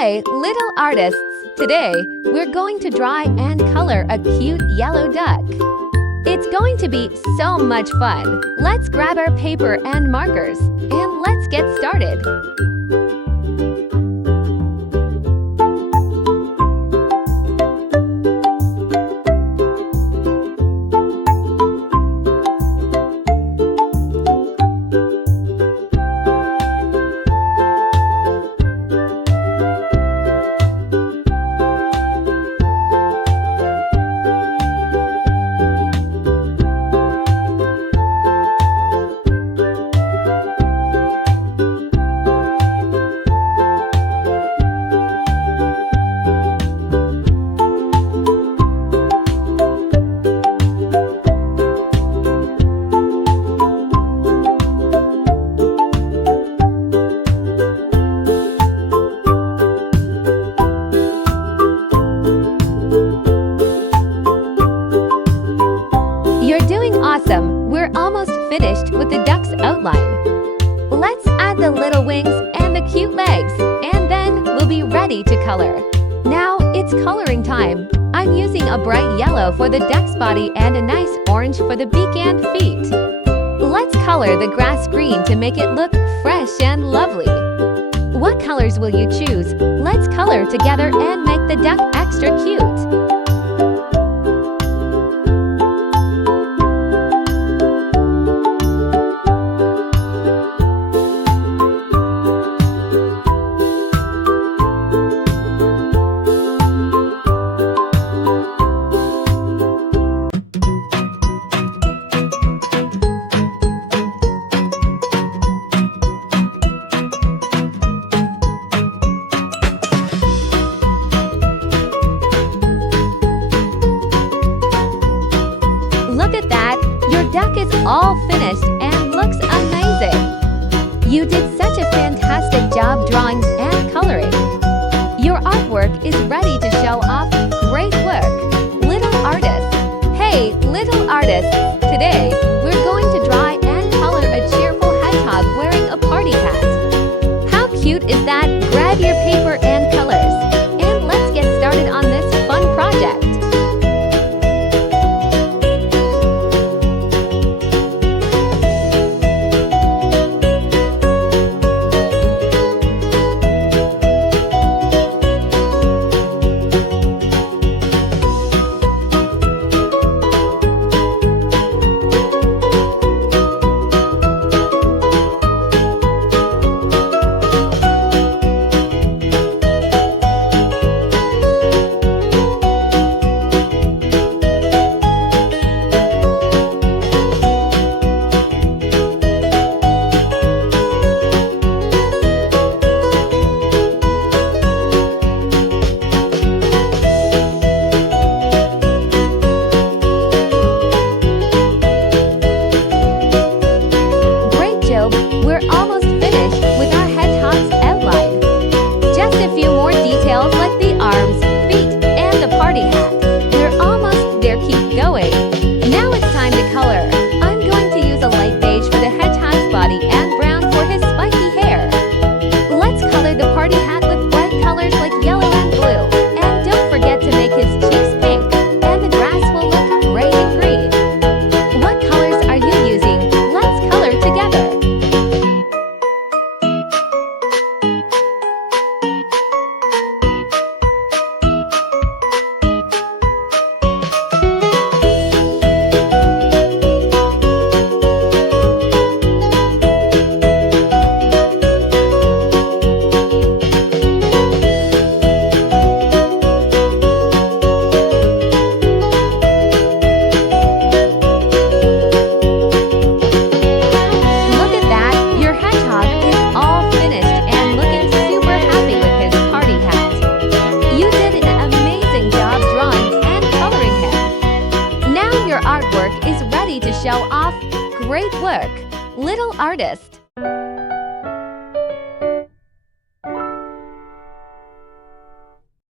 Hi, little artists! Today, we're going to draw and color a cute yellow duck. It's going to be so much fun! Let's grab our paper and markers, and let's get started! Awesome! We're almost finished with the duck's outline. Let's add the little wings and the cute legs, and then we'll be ready to color. Now it's coloring time. I'm using a bright yellow for the duck's body and a nice orange for the beak and feet. Let's color the grass green to make it look fresh and lovely. What colors will you choose? Let's color together and make the duck extra cute. Look at that! Your duck is all finished and looks amazing! You did such a fantastic job drawing and coloring! Your artwork is ready to show off. Great work! Little artists! Hey, little artists! Today, we're going to draw and color a cheerful hedgehog wearing a party hat. How cute is that? Grab your paper and colors, and let's get started on this fun project! We're almost finished with our hedgehog's outline. Just a few more details like the arms, feet, and the party hat. We're almost there, keep going. Now it's time to color. I'm going to use a light beige for the hedgehog's body and brown for his spiky hair. Let's color the party hat with bright colors like yellow and blue. And don't forget to make his cheeks pink, and the grass will look gray and green. What colors are you using? Let's color together. Your artwork is ready to show off. Great work, little artist!